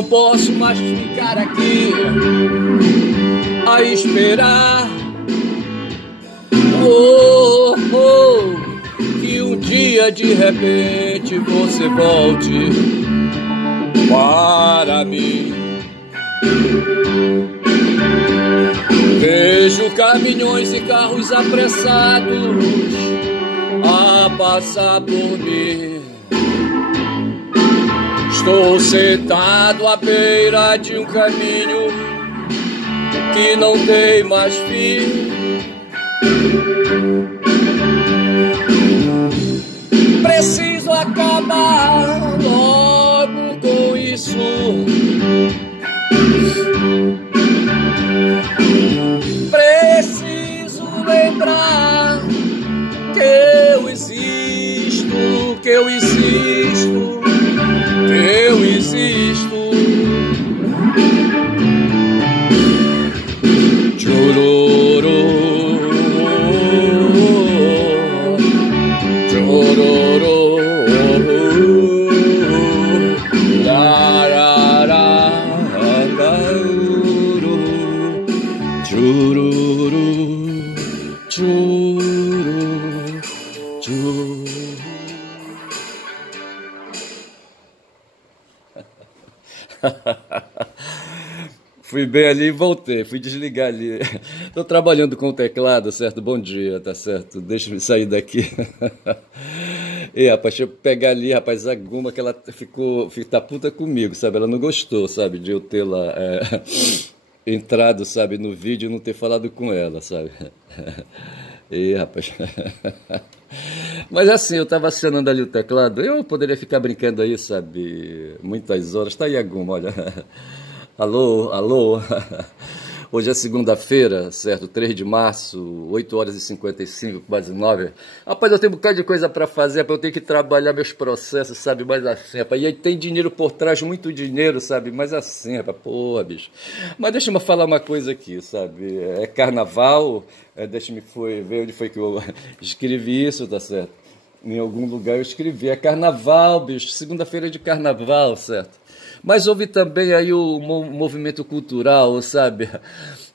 Não posso mais ficar aqui a esperar. Oh, oh, que um dia de repente você volte para mim. Vejo caminhões e carros apressados a passar por mim. Estou sentado à beira de um caminho que não tem mais fim. Preciso acabar logo com isso. Preciso lembrar que eu existo, que eu existo, que eu existo. Chororô, chororô, larará, chororô, chororô, chororô. Fui bem ali e voltei, fui desligar ali. Tô trabalhando com o teclado, certo? Bom dia, tá certo? Deixa eu sair daqui. E rapaz, deixa eu pegar ali, rapaz, a Guma que ela tá puta comigo, sabe? Ela não gostou, sabe, de eu ter lá entrado, sabe, no vídeo e não ter falado com ela, sabe? E rapaz. Mas assim, eu tava acionando ali o teclado, eu poderia ficar brincando aí, sabe, muitas horas. Tá aí a Guma, olha. Alô, alô. Hoje é segunda-feira, certo? 3 de março, 8 horas e 55, quase 9. Rapaz, eu tenho um bocado de coisa para fazer, eu tenho que trabalhar meus processos, sabe? Mas assim, rapaz, e aí tem dinheiro por trás, muito dinheiro, sabe? Mas assim, rapaz, porra, bicho. Mas deixa eu falar uma coisa aqui, sabe? É carnaval, deixa-me ver onde foi que eu escrevi isso, tá certo? Em algum lugar eu escrevi, é carnaval, bicho, segunda-feira de carnaval, certo? Mas houve também aí o movimento cultural, sabe?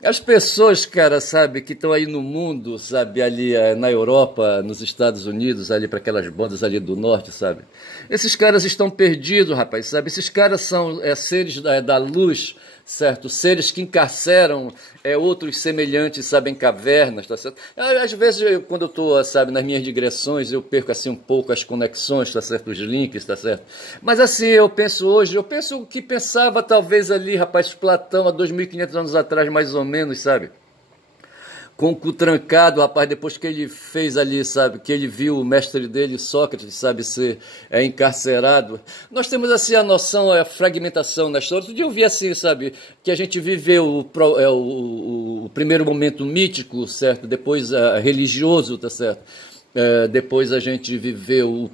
As pessoas, cara, sabe, que estão aí no mundo, sabe, ali na Europa, nos Estados Unidos, ali para aquelas bandas ali do norte, sabe? Esses caras estão perdidos, rapaz, sabe? Esses caras são seres da luz, certo? Seres que encarceram outros semelhantes, sabe, em cavernas, tá certo? Às vezes, quando eu tô, sabe, nas minhas digressões, eu perco, assim, um pouco as conexões, tá certo? Os links, tá certo? Mas, assim, eu penso o que pensava, talvez, ali, rapaz, Platão, há 2.500 anos atrás, mais ou menos, sabe? Com o cu trancado, rapaz, depois que ele fez ali, sabe, que ele viu o mestre dele, Sócrates, sabe, ser encarcerado. Nós temos, assim, a noção, a fragmentação na história. Outro dia eu vi, assim, sabe, que a gente viveu o primeiro momento mítico, certo, depois religioso, tá certo, depois a gente viveu o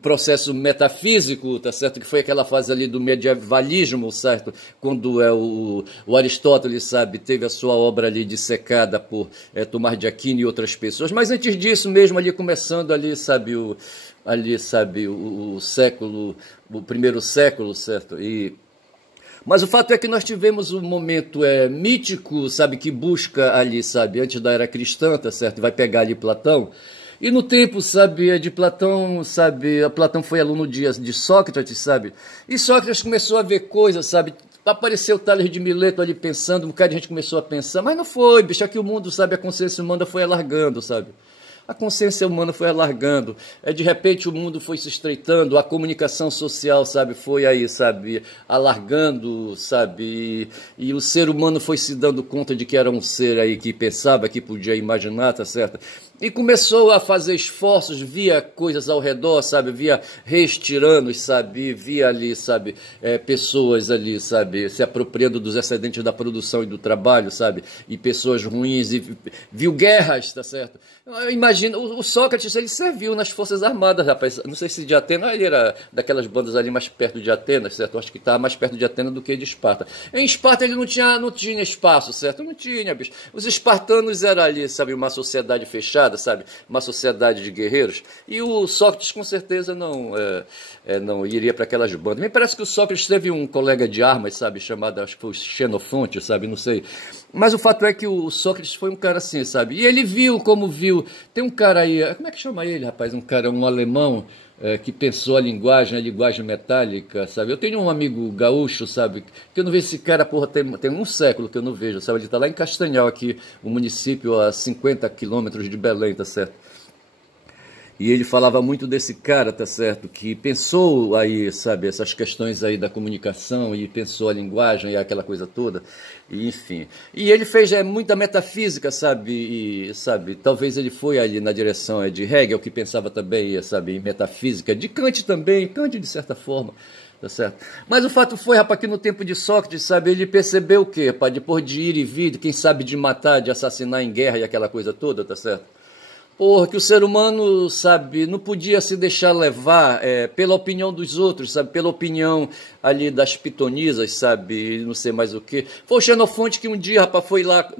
processo metafísico, tá certo? Que foi aquela fase ali do medievalismo, certo? Quando o Aristóteles, sabe, teve a sua obra ali dissecada por Tomás de Aquino e outras pessoas. Mas antes disso mesmo, ali começando ali, sabe, o século, o primeiro século, certo? Mas o fato é que nós tivemos um momento mítico, sabe, que busca ali, sabe, antes da era cristã, tá certo? Vai pegar ali Platão. E no tempo, sabe, de Platão, sabe, Platão foi aluno de Sócrates, sabe, e Sócrates começou a ver coisas, sabe, apareceu o Tales de Mileto ali pensando, um bocado de gente começou a pensar, mas não foi, bicho, é que o mundo, sabe, a consciência humana foi alargando, sabe. A consciência humana foi alargando, de repente o mundo foi se estreitando, a comunicação social, sabe, foi aí, sabe, alargando, sabe, e o ser humano foi se dando conta de que era um ser aí que pensava, que podia imaginar, tá certo? E começou a fazer esforços, via coisas ao redor, sabe, via reis tiranos, sabe, via ali, sabe, pessoas ali, sabe, se apropriando dos excedentes da produção e do trabalho, sabe, e pessoas ruins, e viu guerras, tá certo? Imagina, o Sócrates, ele serviu nas Forças Armadas, rapaz. Não sei se de Atenas, ele era daquelas bandas ali mais perto de Atenas, certo? Eu acho que estava mais perto de Atenas do que de Esparta. Em Esparta ele não tinha espaço, certo? Não tinha, bicho. Os espartanos eram ali, sabe, uma sociedade fechada, sabe? Uma sociedade de guerreiros. E o Sócrates, com certeza, não iria para aquelas bandas. Me parece que o Sócrates teve um colega de armas, sabe? Chamado, acho que foi Xenofonte, sabe? Não sei. Mas o fato é que o Sócrates foi um cara assim, sabe? E ele viu como viu. Tem um cara aí, como é que chama ele, rapaz? Um alemão que pensou a linguagem metálica, sabe? Eu tenho um amigo gaúcho, sabe? Que eu não vejo esse cara, porra, tem um século que eu não vejo, sabe? Ele tá lá em Castanhal, aqui, um município a 50 quilômetros de Belém, tá certo? E ele falava muito desse cara, tá certo? Que pensou aí, sabe, essas questões aí da comunicação e pensou a linguagem e aquela coisa toda, e, enfim. E ele fez muita metafísica, sabe? E, sabe, talvez ele foi ali na direção de Hegel, que pensava também, sabe, em metafísica, de Kant também, Kant de certa forma. Tá certo? Mas o fato foi, rapaz, que no tempo de Sócrates, sabe, ele percebeu o quê, rapaz? Depois de ir e vir, quem sabe de matar, de assassinar em guerra e aquela coisa toda, tá certo? Porra, que o ser humano, sabe, não podia se deixar levar pela opinião dos outros, sabe, pela opinião ali das pitonisas, sabe, não sei mais o que. Foi o Xenofonte que um dia, rapaz, foi lá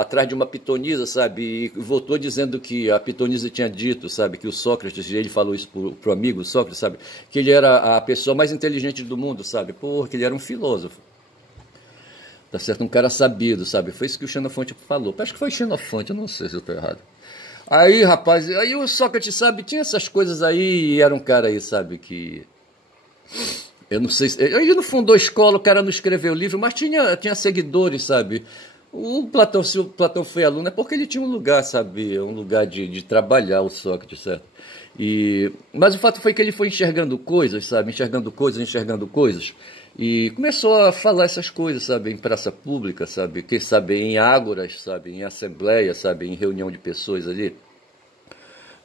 atrás de uma pitonisa, sabe, e voltou dizendo que a pitonisa tinha dito, sabe, que o Sócrates, ele falou isso pro amigo Sócrates, sabe, que ele era a pessoa mais inteligente do mundo, sabe, porra, que ele era um filósofo. Tá certo? Um cara sabido, sabe? Foi isso que o Xenofonte falou. Acho que foi Xenofonte, eu não sei se eu tô errado. Aí, rapaz, aí o Sócrates, sabe, tinha essas coisas aí e era um cara aí, sabe, que... Eu não sei se... Ele não fundou escola, o cara não escreveu livro, mas tinha seguidores, sabe? O Platão, se o Platão foi aluno, é porque ele tinha um lugar, sabe? Um lugar de trabalhar, o Sócrates, certo? Mas o fato foi que ele foi enxergando coisas, sabe? Enxergando coisas. E começou a falar essas coisas, sabe, em praça pública, sabe, quem sabe em ágoras, sabe, em assembleia, sabe, em reunião de pessoas ali.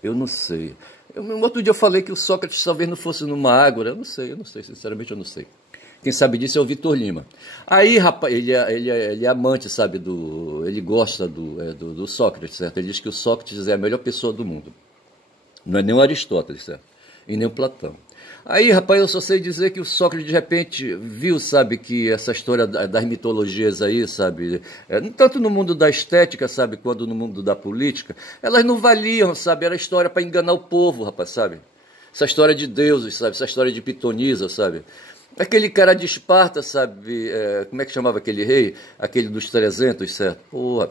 Eu não sei. Outro dia eu falei que o Sócrates talvez não fosse numa ágora, eu não sei, sinceramente eu não sei. Quem sabe disso é o Vitor Lima. Aí, rapaz, ele é amante, sabe, ele gosta do Sócrates, certo? Ele diz que o Sócrates é a melhor pessoa do mundo. Não é nem o Aristóteles, certo? E nem o Platão. Aí, rapaz, eu só sei dizer que o Sócrates, de repente, viu, sabe, que essa história das mitologias aí, sabe, tanto no mundo da estética, sabe, quanto no mundo da política, elas não valiam, sabe, era história para enganar o povo, rapaz, sabe? Essa história de deuses, sabe, essa história de pitonisa, sabe? Aquele cara de Esparta, sabe, como é que chamava aquele rei? Aquele dos 300, certo? Porra,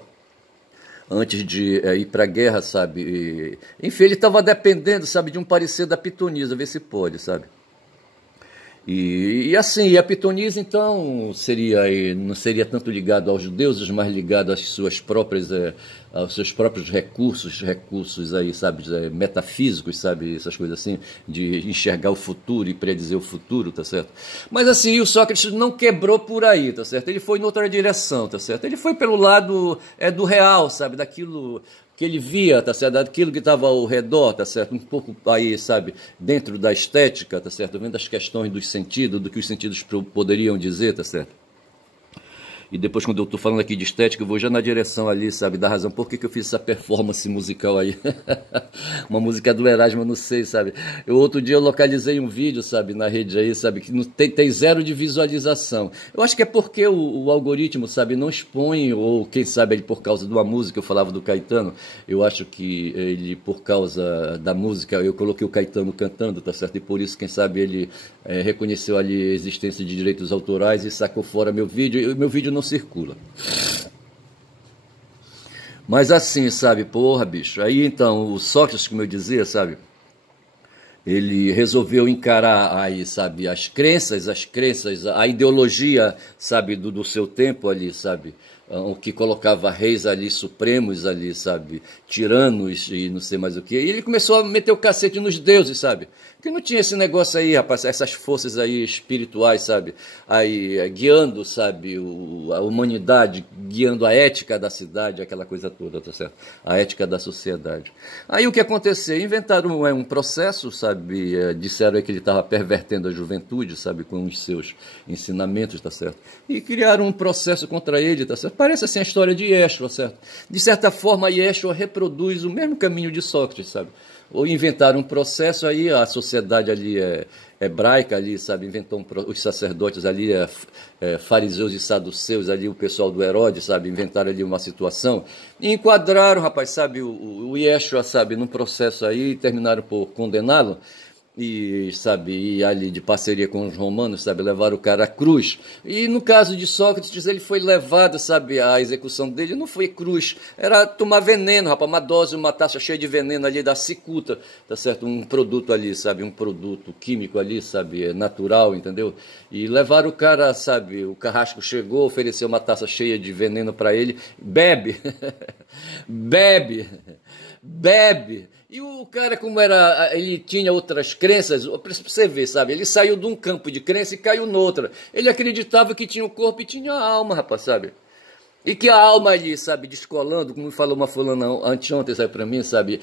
antes de ir para a guerra, sabe? Enfim, ele estava dependendo, sabe, de um parecer da pitonisa, ver se pode, sabe? E assim, a pitonisa então não seria tanto ligado aos deuses, mas ligado aos seus próprios recursos aí, sabe, metafísicos, sabe, essas coisas assim, de enxergar o futuro e predizer o futuro, tá certo? Mas assim, o Sócrates não quebrou por aí, tá certo? Ele foi em outra direção, tá certo? Ele foi pelo lado do real, sabe, daquilo que ele via, tá certo? Daquilo que estava ao redor, tá certo? Um pouco aí, sabe, dentro da estética, tá certo? Vendo as questões dos sentidos, do que os sentidos poderiam dizer, tá certo? E depois, quando eu estou falando aqui de estética, eu vou já na direção ali, sabe, da razão por que eu fiz essa performance musical aí. Uma música do Erasmo, eu não sei, sabe. Outro dia eu localizei um vídeo, sabe, na rede aí, sabe, que tem 0 de visualização. Eu acho que é porque o algoritmo, sabe, não expõe, ou quem sabe ele por causa de uma música, eu falava do Caetano, eu acho que ele, por causa da música, eu coloquei o Caetano cantando, tá certo? E por isso, quem sabe, ele reconheceu ali a existência de direitos autorais e sacou fora meu vídeo, e o meu vídeo não circula. Mas assim, sabe, porra, bicho. Aí então, o Sócrates, como eu dizia, sabe, ele resolveu encarar aí, sabe, as crenças, a ideologia, sabe, do seu tempo ali, sabe, o que colocava reis ali, supremos ali, sabe, tiranos e não sei mais o que. E ele começou a meter o cacete nos deuses, sabe, que não tinha esse negócio aí, rapaz, essas forças aí espirituais, sabe, aí guiando, sabe, a humanidade, guiando a ética da cidade, aquela coisa toda, tá certo? A ética da sociedade. Aí o que aconteceu? Inventaram um processo, sabe, disseram que ele estava pervertendo a juventude, sabe, com os seus ensinamentos, tá certo? E criaram um processo contra ele, tá certo? Parece assim a história de Yeshua, certo? De certa forma, Yeshua reproduz o mesmo caminho de Sócrates, sabe? Ou inventaram um processo aí, a sociedade ali hebraica ali, sabe, inventou os sacerdotes ali, fariseus e saduceus ali, o pessoal do Herodes, sabe, inventaram ali uma situação, e enquadraram, rapaz, sabe, o Yeshua, sabe, num processo aí, e terminaram por condená-lo, e, sabe, e ali de parceria com os romanos, sabe, levaram o cara à cruz. E no caso de Sócrates, ele foi levado, sabe, a execução dele não foi cruz, era tomar veneno, rapaz, uma dose, uma taça cheia de veneno ali da cicuta, tá certo? Um produto ali, sabe, um produto químico ali, sabe, natural, entendeu? E levaram o cara, sabe, o carrasco chegou, ofereceu uma taça cheia de veneno para ele, bebe, bebe, bebe. E o cara, como era, ele tinha outras crenças, pra você ver, sabe? Ele saiu de um campo de crença e caiu noutra. Ele acreditava que tinha o corpo e tinha a alma, rapaz, sabe? E que a alma ali, sabe, descolando, como falou uma fulana anteontem, sabe, pra mim, sabe?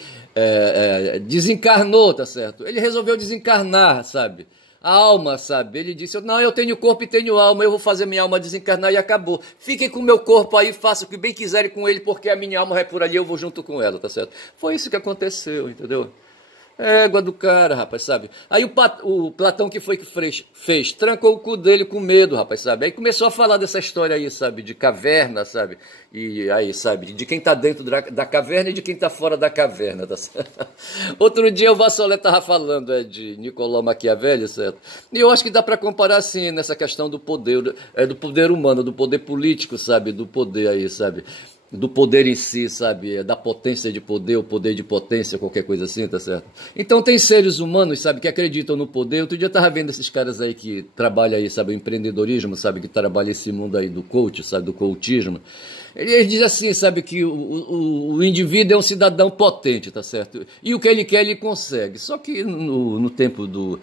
Desencarnou, tá certo? Ele resolveu desencarnar, sabe? A alma, sabe? Ele disse, não, eu tenho corpo e tenho alma, eu vou fazer minha alma desencarnar e acabou. Fiquem com o meu corpo aí, façam o que bem quiserem com ele, porque a minha alma vai por ali, eu vou junto com ela, tá certo? Foi isso que aconteceu, entendeu? Égua do cara, rapaz, sabe? Aí o Platão que foi que fez? Trancou o cu dele com medo, rapaz, sabe? Aí começou a falar dessa história aí, sabe? De caverna, sabe? E aí, sabe? De quem tá dentro da caverna e de quem tá fora da caverna, tá certo? Outro dia o Vassolé tava falando de Nicolau Maquiavelli, certo? E eu acho que dá para comparar, assim, nessa questão do poder humano, do poder político, sabe? Do poder aí, sabe? Do poder em si, sabe, da potência de poder, o poder de potência, qualquer coisa assim, tá certo? Então tem seres humanos, sabe, que acreditam no poder. Outro dia eu tava vendo esses caras aí que trabalham aí, sabe, o empreendedorismo, sabe, que trabalham esse mundo aí do coach, sabe, do coachismo. Ele diz assim, sabe, que o indivíduo é um cidadão potente, tá certo? E o que ele quer, ele consegue. Só que no tempo do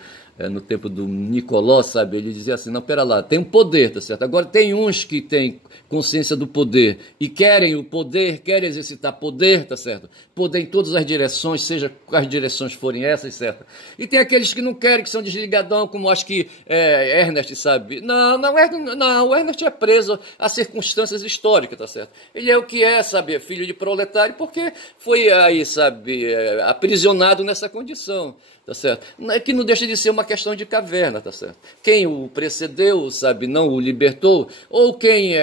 Nicolau, sabe, ele dizia assim, não, pera lá, tem um poder, tá certo? Agora tem uns que têm consciência do poder e querem o poder, querem exercitar poder, tá certo? Poder em todas as direções, seja quais direções forem essas, certo? E tem aqueles que não querem, que são desligadão, como acho que Ernest, sabe? Não, o Ernest é preso a circunstâncias históricas, tá certo? Ele é o que é, sabe, filho de proletário, porque foi aí, sabe, aprisionado nessa condição. Tá certo? Que não deixa de ser uma questão de caverna, tá certo? Quem o precedeu, sabe, não o libertou, ou quem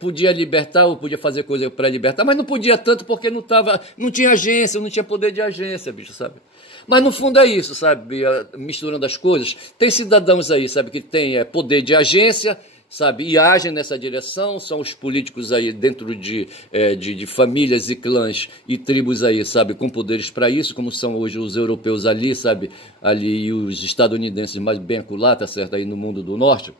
podia libertar, ou podia fazer coisa para libertar, mas não podia tanto porque não tinha agência, não tinha poder de agência, bicho, sabe? Mas no fundo é isso, sabe, misturando as coisas. Tem cidadãos aí, sabe, que tem poder de agência, sabe, e agem nessa direção, são os políticos aí dentro de famílias e clãs e tribos aí, sabe, com poderes para isso, como são hoje os europeus ali, sabe, ali e os estadunidenses mais bem aculados, tá certo, aí no mundo do norte.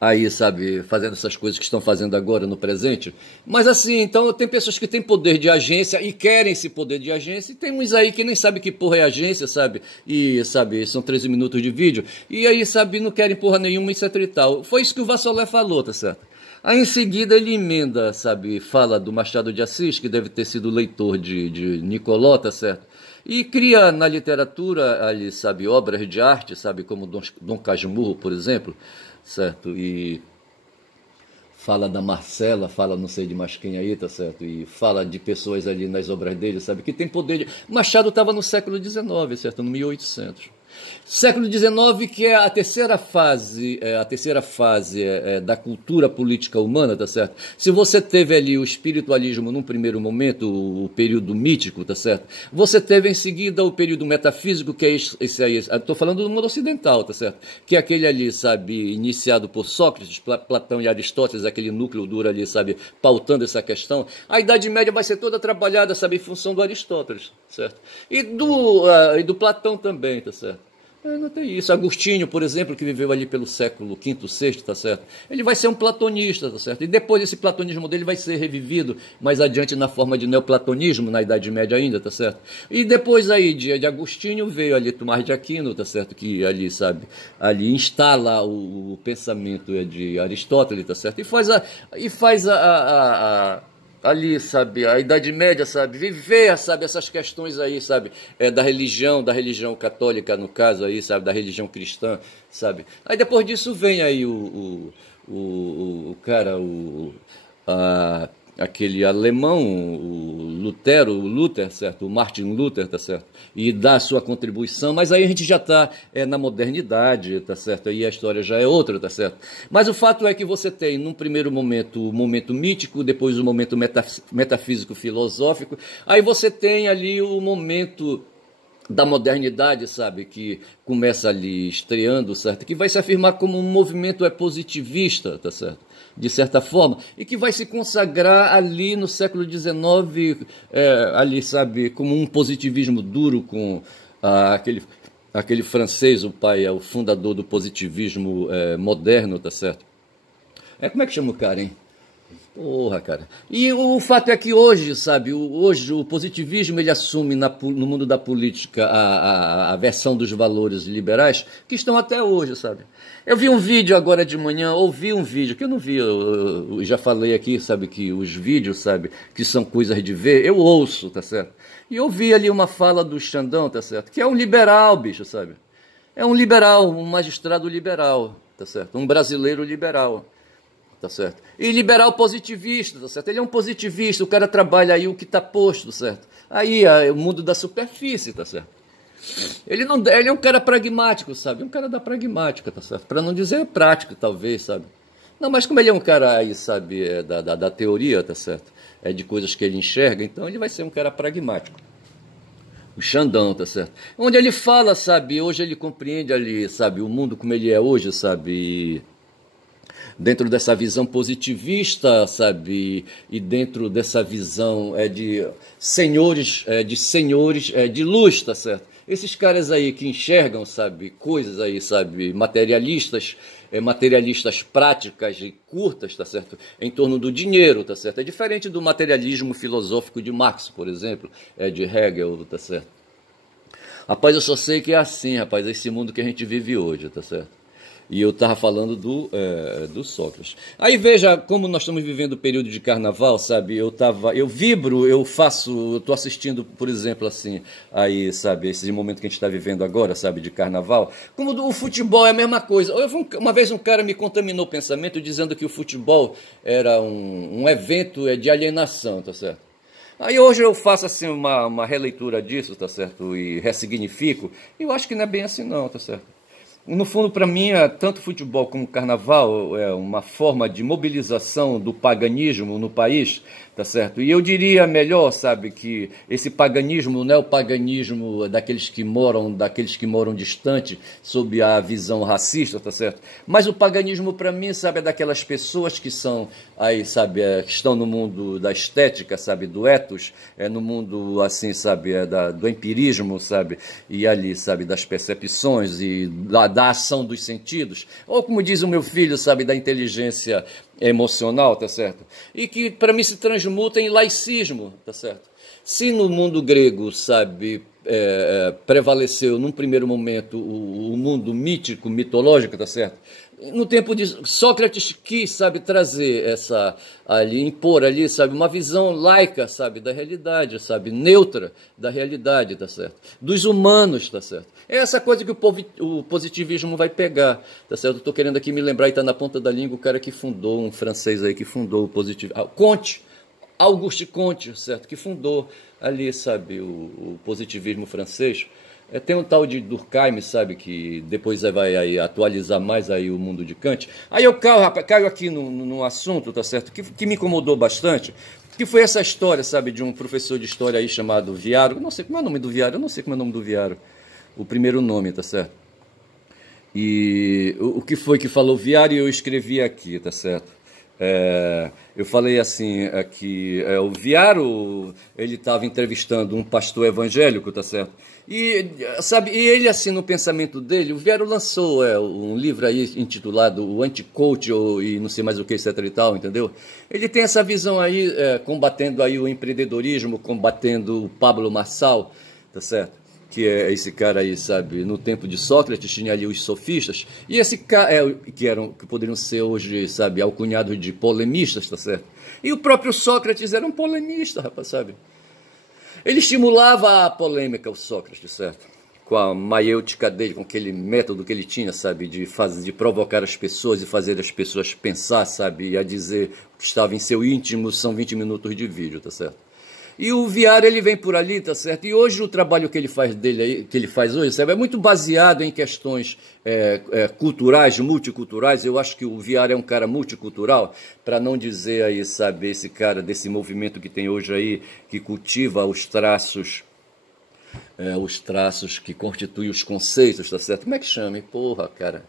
Aí, sabe, fazendo essas coisas que estão fazendo agora no presente. Mas assim, então tem pessoas que têm poder de agência e querem esse poder de agência, e tem uns aí que nem sabem que porra é agência, sabe, e, sabe, são 13 minutos de vídeo, e aí, sabe, não querem porra nenhuma, etc e tal. Foi isso que o Vassolé falou, tá certo? Aí em seguida ele emenda, sabe, fala do Machado de Assis, que deve ter sido leitor de Nicolau, tá certo? E cria na literatura ali, sabe, obras de arte, sabe, como Dom Casmurro, por exemplo, certo? E fala da Marcela, fala não sei de mais quem aí, tá certo? E fala de pessoas ali nas obras dele, sabe? Que tem poder de... Machado estava no século XIX, certo? No 1800. Século XIX, que é a terceira fase, da cultura política humana, tá certo? Se você teve ali o espiritualismo num primeiro momento, o período mítico, tá certo? Você teve em seguida o período metafísico, que é esse aí, estou falando do mundo ocidental, tá certo? Que é aquele ali, sabe, iniciado por Sócrates, Platão e Aristóteles, aquele núcleo duro ali, sabe, pautando essa questão. A Idade Média vai ser toda trabalhada, sabe, em função do Aristóteles, certo? E do Platão também, tá certo? Não tem isso. Agostinho, por exemplo, que viveu ali pelo século V, VI, tá certo? Ele vai ser um platonista, tá certo? E depois esse platonismo dele vai ser revivido mais adiante na forma de neoplatonismo, na Idade Média ainda, tá certo? E depois aí de Agostinho veio ali Tomás de Aquino, tá certo? Que ali, sabe, ali instala o pensamento de Aristóteles, tá certo? E faz ali, sabe, a Idade Média, sabe, viver, sabe, essas questões aí, sabe, da religião católica, no caso aí, sabe, da religião cristã, sabe. Aí depois disso vem aí aquele alemão, o Luther, certo? O Martin Luther, tá certo? E dá a sua contribuição, mas aí a gente já está na modernidade, tá certo? Aí a história já é outra, tá certo? Mas o fato é que você tem, num primeiro momento, o momento mítico, depois o momento metafísico filosófico, aí você tem ali o momento da modernidade, sabe, que começa ali estreando, certo, que vai se afirmar como um movimento positivista, tá certo, de certa forma, e que vai se consagrar ali no século XIX, ali, sabe, como um positivismo duro com aquele francês, o pai, o fundador do positivismo moderno, tá certo. Como é que chama o cara, hein? Porra, cara. E o fato é que hoje, sabe, hoje o positivismo ele assume no mundo da política a versão dos valores liberais que estão até hoje, sabe. Eu vi um vídeo agora de manhã, ouvi um vídeo, que eu não vi, eu já falei aqui, sabe, que os vídeos, sabe, que são coisas de ver, eu ouço, tá certo. E eu vi ali uma fala do Xandão, tá certo, que é um liberal, bicho, sabe. É um liberal, um magistrado liberal, tá certo, um brasileiro liberal. Tá certo? E liberal positivista, tá certo? Ele é um positivista, o cara trabalha aí o que está posto, certo? Aí o mundo da superfície, tá certo? Ele é um cara pragmático, sabe? Um cara da pragmática, tá certo? Para não dizer prático, talvez, sabe? Não, mas como ele é um cara aí, sabe, da teoria, tá certo? De coisas que ele enxerga, então ele vai ser um cara pragmático. O Xandão, tá certo? Onde ele fala, sabe, hoje ele compreende ali, sabe, o mundo como ele é hoje, sabe, dentro dessa visão positivista, sabe, e dentro dessa visão de senhores de luz, tá certo? Esses caras aí que enxergam, sabe, coisas aí, sabe, materialistas práticas e curtas, tá certo? Em torno do dinheiro, tá certo? É diferente do materialismo filosófico de Marx, por exemplo, de Hegel, tá certo? Rapaz, eu só sei que é assim, rapaz, esse mundo que a gente vive hoje, tá certo? E eu estava falando do Sócrates. Aí veja como nós estamos vivendo o período de carnaval, sabe? Eu vibro, eu estou assistindo, por exemplo, assim, aí, sabe, esse momento que a gente está vivendo agora, sabe, de carnaval. Como o futebol é a mesma coisa. Uma vez um cara me contaminou o pensamento dizendo que o futebol era um evento de alienação, tá certo? Aí hoje eu faço assim uma releitura disso, tá certo? E ressignifico. E eu acho que não é bem assim não, tá certo? No fundo, para mim, tanto futebol como carnaval é uma forma de mobilização do paganismo no país, tá certo? E eu diria melhor, sabe, que esse paganismo não é o paganismo daqueles que moram distante, sob a visão racista, tá certo? Mas o paganismo, para mim, sabe, é daquelas pessoas que são aí, sabe, que estão no mundo da estética, sabe, do ethos, no mundo, assim, sabe, do empirismo, sabe, e ali, sabe, das percepções e da ação dos sentidos, ou como diz o meu filho, sabe, da inteligência emocional, tá certo? E que para mim se transmuta em laicismo, tá certo? Se no mundo grego, sabe, prevaleceu num primeiro momento o mundo mítico, mitológico, tá certo? No tempo de Sócrates quis, sabe, trazer impor ali, sabe, uma visão laica, sabe, da realidade, sabe, neutra da realidade, tá certo? Dos humanos, tá certo? É essa coisa que o positivismo vai pegar, tá certo? Eu estou querendo aqui me lembrar, e está na ponta da língua, o cara que fundou, um francês aí que fundou o positivismo, Comte, Auguste Comte, certo? Que fundou ali, sabe, o positivismo francês. Tem um tal de Durkheim, sabe, que depois vai aí atualizar mais aí o mundo de Kant. Aí eu caio aqui num assunto, tá certo, que me incomodou bastante, que foi essa história, sabe, de um professor de história aí chamado Viaro. Não sei como é o nome do Viaro, eu não sei como é o nome do Viaro, o primeiro nome, tá certo? E o que foi que falou Viaro, e eu escrevi aqui, tá certo? Eu falei assim, que o Viaro, ele estava entrevistando um pastor evangélico, tá certo? E, sabe, e ele, assim, no pensamento dele, o Viaro lançou um livro aí intitulado O Anti-Coach, e não sei mais o que, etc e tal, entendeu? Ele tem essa visão aí, combatendo aí o empreendedorismo, combatendo o Pablo Marçal, tá certo? Que é esse cara aí, sabe, no tempo de Sócrates tinha ali os sofistas, e esse cara, que poderiam ser hoje, sabe, alcunhados de polemistas, tá certo? E o próprio Sócrates era um polemista, rapaz, sabe? Ele estimulava a polêmica, o Sócrates, certo? com a maiêutica dele, com aquele método que ele tinha, sabe, de provocar as pessoas e fazer as pessoas pensar, sabe, e a dizer o que estava em seu íntimo, são 20 minutos de vídeo, tá certo? E o Viário, ele vem por ali, tá certo? E hoje o trabalho que ele faz dele aí, que ele faz hoje, sabe, é muito baseado em questões culturais, multiculturais. Eu acho que o Viário é um cara multicultural, para não dizer aí, sabe, esse cara desse movimento que tem hoje aí, que cultiva os traços que constituem os conceitos, tá certo? Como é que chama? Porra, cara.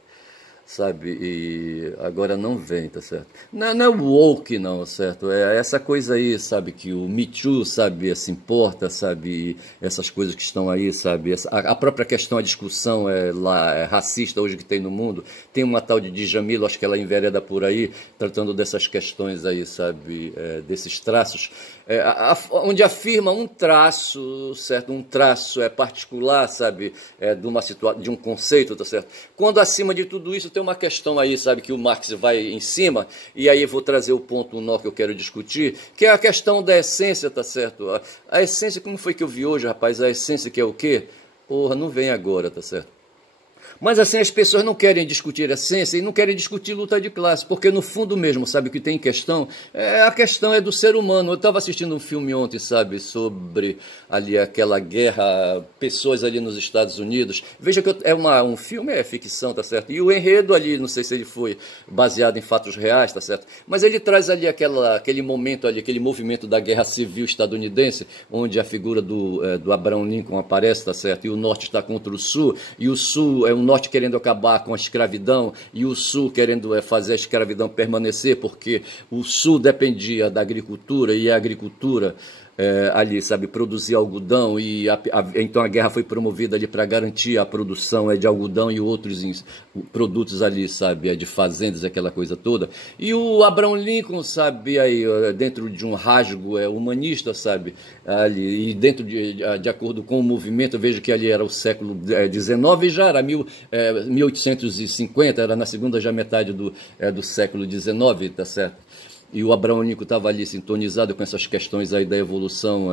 Sabe, e agora não vem, tá certo? Não é o woke, não, certo? É essa coisa aí, sabe, que o Me Too, sabe, se importa, sabe, e essas coisas que estão aí, sabe, a própria questão, a discussão racista hoje que tem no mundo, tem uma tal de Djamila, acho que ela envereda por aí, tratando dessas questões aí, sabe, desses traços, onde afirma um traço, certo, um traço particular, sabe, de um conceito, tá certo? Quando acima de tudo isso tem uma questão aí, sabe, que o Marx vai em cima, e aí eu vou trazer o ponto nó que eu quero discutir, que é a questão da essência, tá certo? A essência, como foi que eu vi hoje, rapaz? A essência que é o quê? Porra, não vem agora, tá certo? Mas assim, as pessoas não querem discutir essência e não querem discutir luta de classe, porque no fundo mesmo, sabe, o que tem em questão, a questão é do ser humano. Eu estava assistindo um filme ontem, sabe, sobre ali aquela guerra, pessoas ali nos Estados Unidos. Veja que um filme, é ficção, tá certo? E o enredo ali, não sei se ele foi baseado em fatos reais, tá certo? Mas ele traz ali aquele momento ali, aquele movimento da guerra civil estadunidense, onde a figura do Abraham Lincoln aparece, tá certo? E o norte está contra o sul, e o sul é um norte querendo acabar com a escravidão e o sul querendo fazer a escravidão permanecer, porque o sul dependia da agricultura e a agricultura ali, sabe, produzia algodão e então a guerra foi promovida ali para garantir a produção de algodão e outros produtos ali, sabe, de fazendas, aquela coisa toda. E o Abraham Lincoln, sabe, aí dentro de um rasgo humanista, sabe, ali, e dentro de acordo com o movimento, eu vejo que ali era o século XIX e já era 1850, era na segunda já metade do século XIX, tá certo? E o Abraham Lincoln estava ali sintonizado com essas questões aí da evolução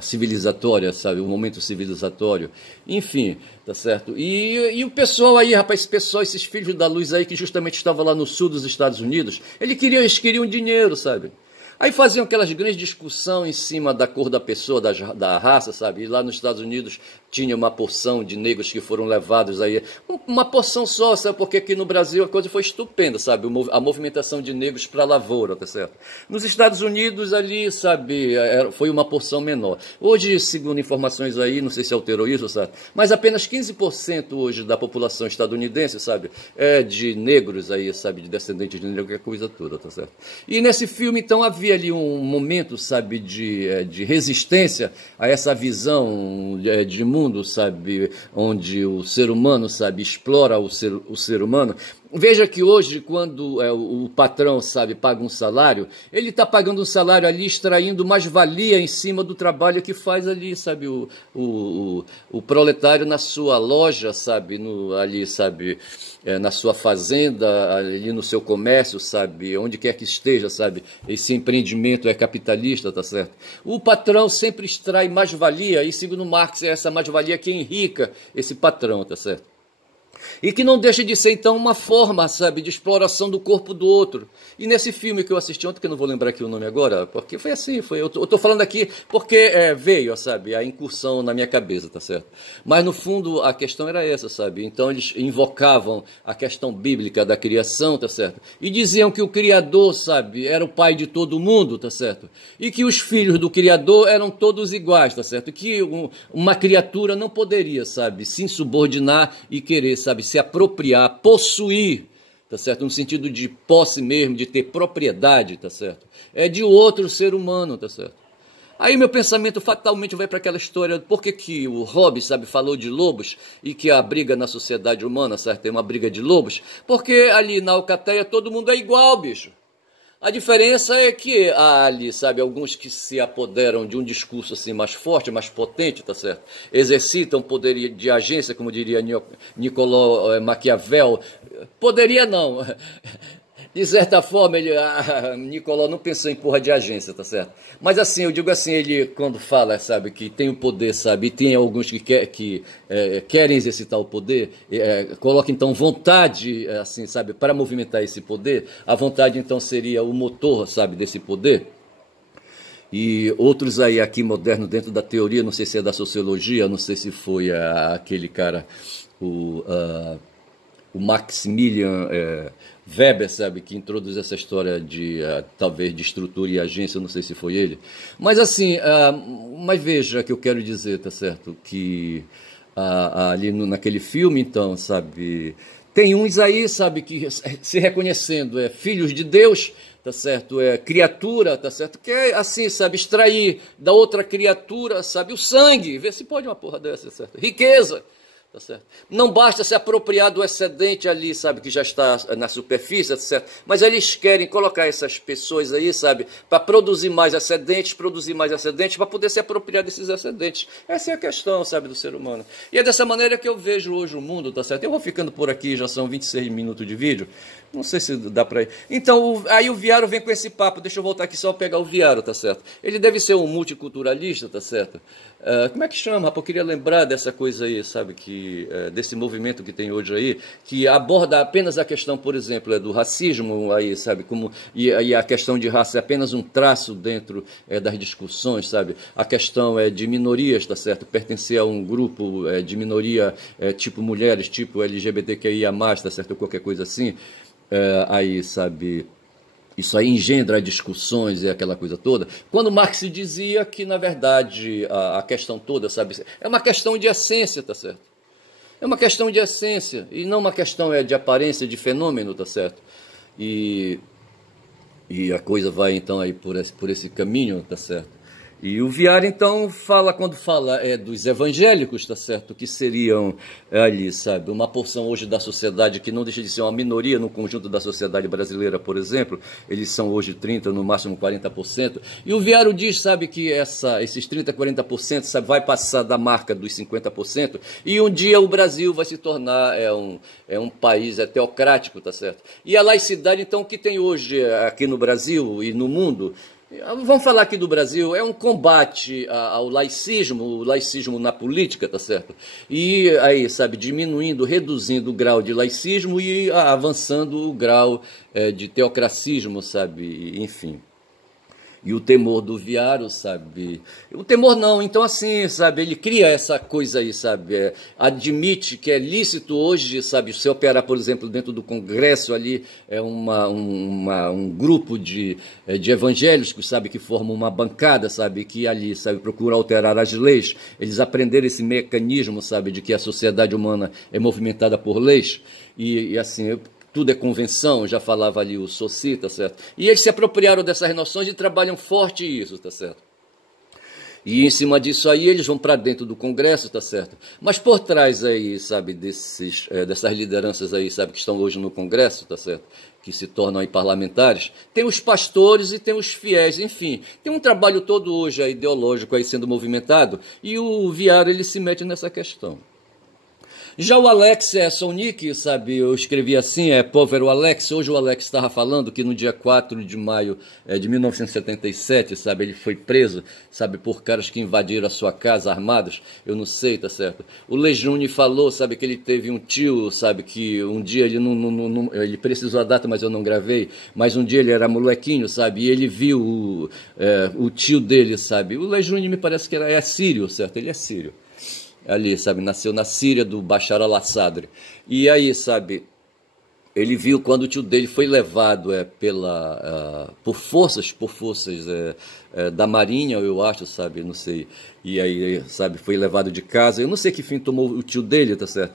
civilizatória, sabe? O momento civilizatório. Enfim, tá certo? E o pessoal aí, rapaz, esse pessoal, esses filhos da luz aí que justamente estavam lá no sul dos Estados Unidos, eles queriam dinheiro, sabe? Aí faziam aquelas grandes discussões em cima da cor da pessoa, da raça, sabe? E lá nos Estados Unidos tinha uma porção de negros que foram levados aí. Uma porção só, sabe? Porque aqui no Brasil a coisa foi estupenda, sabe? A movimentação de negros para a lavoura, tá certo? Nos Estados Unidos ali, sabe? Foi uma porção menor. Hoje, segundo informações aí, não sei se alterou isso, sabe? Mas apenas 15% hoje da população estadunidense, sabe? É de negros aí, sabe? De descendentes de negros, que é coisa toda, tá certo? E nesse filme, então, havia ali um momento, sabe, de resistência a essa visão de mundo, sabe, onde o ser humano, sabe, explora o ser humano. Veja que hoje, quando o patrão, sabe, paga um salário, ele está pagando um salário ali, extraindo mais-valia em cima do trabalho que faz ali, sabe, o proletário na sua loja, sabe, ali, sabe, na sua fazenda, ali no seu comércio, sabe, onde quer que esteja, sabe, esse empreendimento é capitalista, tá certo? O patrão sempre extrai mais-valia e, segundo Marx, é essa mais-valia que enrica esse patrão, tá certo? E que não deixa de ser, então, uma forma, sabe, de exploração do corpo do outro. E nesse filme que eu assisti ontem, que eu não vou lembrar aqui o nome agora, porque foi assim, eu tô falando aqui porque veio, sabe, a incursão na minha cabeça, tá certo? Mas, no fundo, a questão era essa, sabe? Então, eles invocavam a questão bíblica da criação, tá certo? E diziam que o Criador, sabe, era o pai de todo mundo, tá certo? E que os filhos do Criador eram todos iguais, tá certo? Que uma criatura não poderia, sabe, se insubordinar e querer, sabe, se apropriar, possuir, tá certo? No sentido de posse mesmo, de ter propriedade, tá certo? É de outro ser humano, tá certo? Aí meu pensamento fatalmente vai para aquela história, por que o Hobbes, sabe, falou de lobos e que a briga na sociedade humana, certo? Tem uma briga de lobos, porque ali na alcateia todo mundo é igual, bicho. A diferença é que há ali, sabe, alguns que se apoderam de um discurso assim mais forte, mais potente, tá certo? Exercitam poder de agência, como diria Nicolau Maquiavel. Poderia não. De certa forma, Nicolau não pensou em porra de agência, tá certo? Mas assim, eu digo assim, ele quando fala, sabe, que tem o poder, sabe, e tem alguns que querem exercitar o poder, coloca então vontade, assim, sabe, para movimentar esse poder, a vontade então seria o motor, sabe, desse poder. E outros aí aqui modernos dentro da teoria, não sei se é da sociologia, não sei se foi aquele cara, o Maximilian Weber, sabe, que introduz essa história de talvez de estrutura e agência, eu não sei se foi ele. Mas assim, mas veja que eu quero dizer, tá certo, que ali naquele filme, então, sabe, tem uns aí, sabe, que se reconhecendo filhos de Deus, tá certo, criatura, tá certo, que é assim, sabe, extrair da outra criatura, sabe, o sangue, vê se pode uma porra dessa, tá certo, riqueza. Tá certo? Não basta se apropriar do excedente ali, sabe, que já está na superfície, tá certo? Mas eles querem colocar essas pessoas aí, sabe, para produzir mais excedentes, para poder se apropriar desses excedentes. Essa é a questão, sabe, do ser humano. E é dessa maneira que eu vejo hoje o mundo, tá certo? Eu vou ficando por aqui, já são 26 minutos de vídeo, não sei se dá para ir. Então, aí o Viaro vem com esse papo, deixa eu voltar aqui só pegar o Viaro, tá certo? Ele deve ser um multiculturalista, tá certo? Como é que chama, rapaz? Eu queria lembrar dessa coisa aí, sabe, desse movimento que tem hoje aí, que aborda apenas a questão, por exemplo, do racismo aí, sabe, e a questão de raça é apenas um traço dentro das discussões, sabe, a questão de minorias, tá certo, pertencer a um grupo de minoria, tipo mulheres, tipo LGBTQIA+, tá certo, ou qualquer coisa assim, aí, sabe... Isso aí engendra discussões e aquela coisa toda. Quando Marx dizia que, na verdade, a questão toda, sabe, é uma questão de essência, tá certo? É uma questão de essência, e não uma questão de aparência, de fenômeno, tá certo? E a coisa vai, então, aí por esse caminho, tá certo? E o Viário, então, quando fala dos evangélicos, tá certo? Que seriam ali, sabe, uma porção hoje da sociedade que não deixa de ser uma minoria no conjunto da sociedade brasileira, por exemplo. Eles são hoje 30%, no máximo 40%. E o Viário diz, sabe, que esses 30%, 40%, sabe, vai passar da marca dos 50%. E um dia o Brasil vai se tornar um país teocrático, tá certo? E a laicidade, então, que tem hoje aqui no Brasil e no mundo... Vamos falar aqui do Brasil, é um combate ao laicismo, o laicismo na política, tá certo? E aí, sabe, reduzindo o grau de laicismo e avançando o grau de teocracismo, sabe, enfim. E o temor do Viário, sabe, o temor não, então assim, sabe, ele cria essa coisa aí, sabe, admite que é lícito hoje, sabe, se operar, por exemplo, dentro do Congresso ali, um grupo de evangélicos, sabe, que formam uma bancada, sabe, que ali, sabe, procura alterar as leis, eles aprenderam esse mecanismo, sabe, de que a sociedade humana é movimentada por leis, e assim... Tudo é convenção, já falava ali o Saussure, tá certo? E eles se apropriaram dessas noções e trabalham forte isso, tá certo? E em cima disso aí eles vão para dentro do Congresso, tá certo? Mas por trás aí, sabe, dessas lideranças aí, sabe, que estão hoje no Congresso, tá certo? Que se tornam aí parlamentares, tem os pastores e tem os fiéis, enfim, tem um trabalho todo hoje aí, ideológico aí sendo movimentado, e o Viário ele se mete nessa questão. Já o Alex Solnick, sabe, eu escrevi assim, Povero Alex, hoje o Alex estava falando que no dia 4 de maio de 1977, sabe, ele foi preso, sabe, por caras que invadiram a sua casa armados, eu não sei, tá certo? O Lejune falou, sabe, que ele teve um tio, sabe, que um dia ele ele precisou a data, mas eu não gravei, mas um dia ele era molequinho, sabe, e ele viu o tio dele, sabe, o Lejune me parece que é sírio, certo, ele é sírio. Ali, sabe, nasceu na Síria do Bashar al-Assad. E aí, sabe, ele viu quando o tio dele foi levado por forças da Marinha, eu acho, sabe, não sei. E aí, sabe, foi levado de casa. Eu não sei que fim tomou o tio dele, tá certo?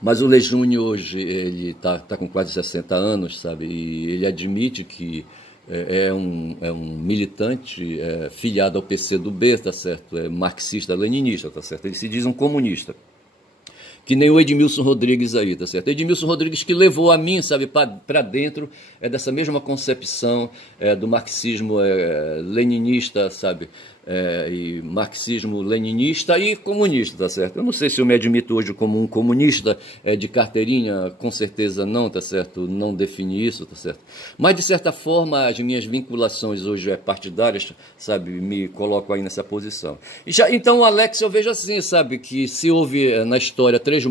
Mas o Lejune hoje, ele tá com quase 60 anos, sabe, e ele admite que é um militante filiado ao PCdoB, tá certo? É marxista-leninista, tá certo? Ele se diz um comunista. Que nem o Edmilson Rodrigues aí, tá certo? Edmilson Rodrigues que levou a mim, sabe, para dentro dessa mesma concepção do marxismo leninista, sabe? e marxismo-leninista e comunista, tá certo? Eu não sei se eu me admito hoje como um comunista de carteirinha, com certeza não, tá certo? Não defini isso, tá certo? Mas, de certa forma, as minhas vinculações hoje partidárias, sabe, me colocam aí nessa posição. Então, Alex, eu vejo assim, sabe, que se houve na história três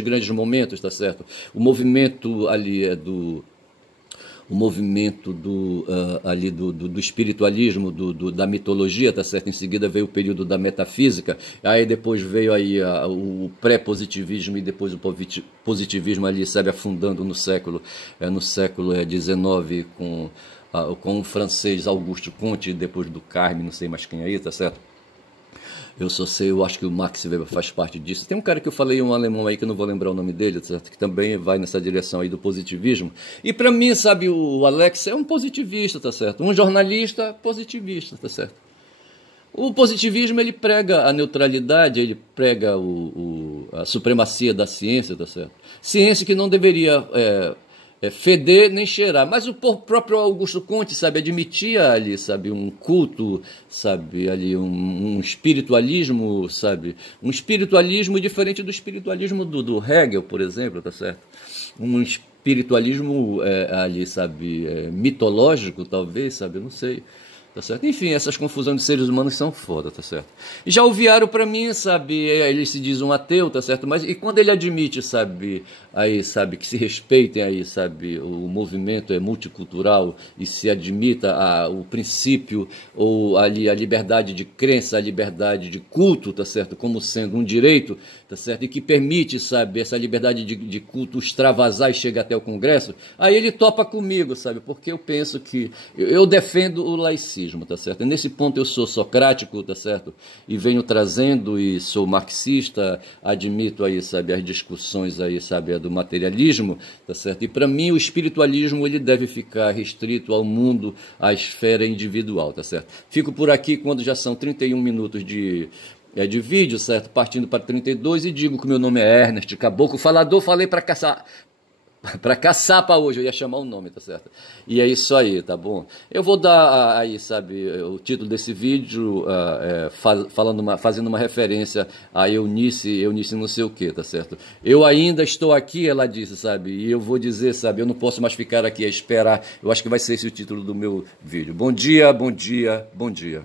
grandes momentos, tá certo? O movimento ali o movimento do espiritualismo, da mitologia, tá certo? Em seguida veio o período da metafísica, aí depois veio aí o pré-positivismo e depois o positivismo ali, sabe, afundando no século XIX com o francês Auguste Comte, depois do Carme, não sei mais quem aí, tá certo? Eu acho que o Max Weber faz parte disso. Tem um cara que eu falei, um alemão aí, que eu não vou lembrar o nome dele, certo? Que também vai nessa direção aí do positivismo. E para mim, sabe, o Alex é um positivista, tá certo? Um jornalista positivista, tá certo? O positivismo, ele prega a neutralidade, ele prega a supremacia da ciência, tá certo? Ciência que não deveria feder nem cheirar, mas o próprio Augusto Comte, sabe, admitia ali, sabe, um culto, sabe, ali um espiritualismo, sabe, um espiritualismo diferente do espiritualismo do Hegel, por exemplo, tá certo? Um espiritualismo ali, sabe, mitológico, talvez, sabe, eu não sei. Tá certo? Enfim, essas confusões de seres humanos são foda, tá certo? E já o Viário, para mim, sabe, ele se diz um ateu, tá certo? Mas e quando ele admite, sabe, aí, sabe, que se respeitem aí, sabe, o movimento multicultural e se admita o princípio ou ali a liberdade de crença, a liberdade de culto, tá certo? Como sendo um direito, tá certo? E que permite, sabe, essa liberdade de culto extravasar e chegar até o Congresso, aí ele topa comigo, sabe? Porque eu penso que eu defendo o laicismo, tá certo? Nesse ponto eu sou socrático, tá certo? E venho trazendo e sou marxista, admito aí, sabe, as discussões aí, sabe, do materialismo, tá certo? E para mim o espiritualismo ele deve ficar restrito ao mundo, à esfera individual, tá certo? Fico por aqui quando já são 31 minutos de vídeo, certo? Partindo para 32 e digo que o meu nome é Ernest Caboclo, falador, falei para caçar. Para caçapa hoje, eu ia chamar o nome, tá certo? E é isso aí, tá bom? Eu vou dar aí, sabe, o título desse vídeo, fazendo uma referência a Eunice não sei o que, tá certo? Eu ainda estou aqui, ela disse, sabe? E eu vou dizer, sabe, eu não posso mais ficar aqui a esperar. Eu acho que vai ser esse o título do meu vídeo. Bom dia, bom dia, bom dia.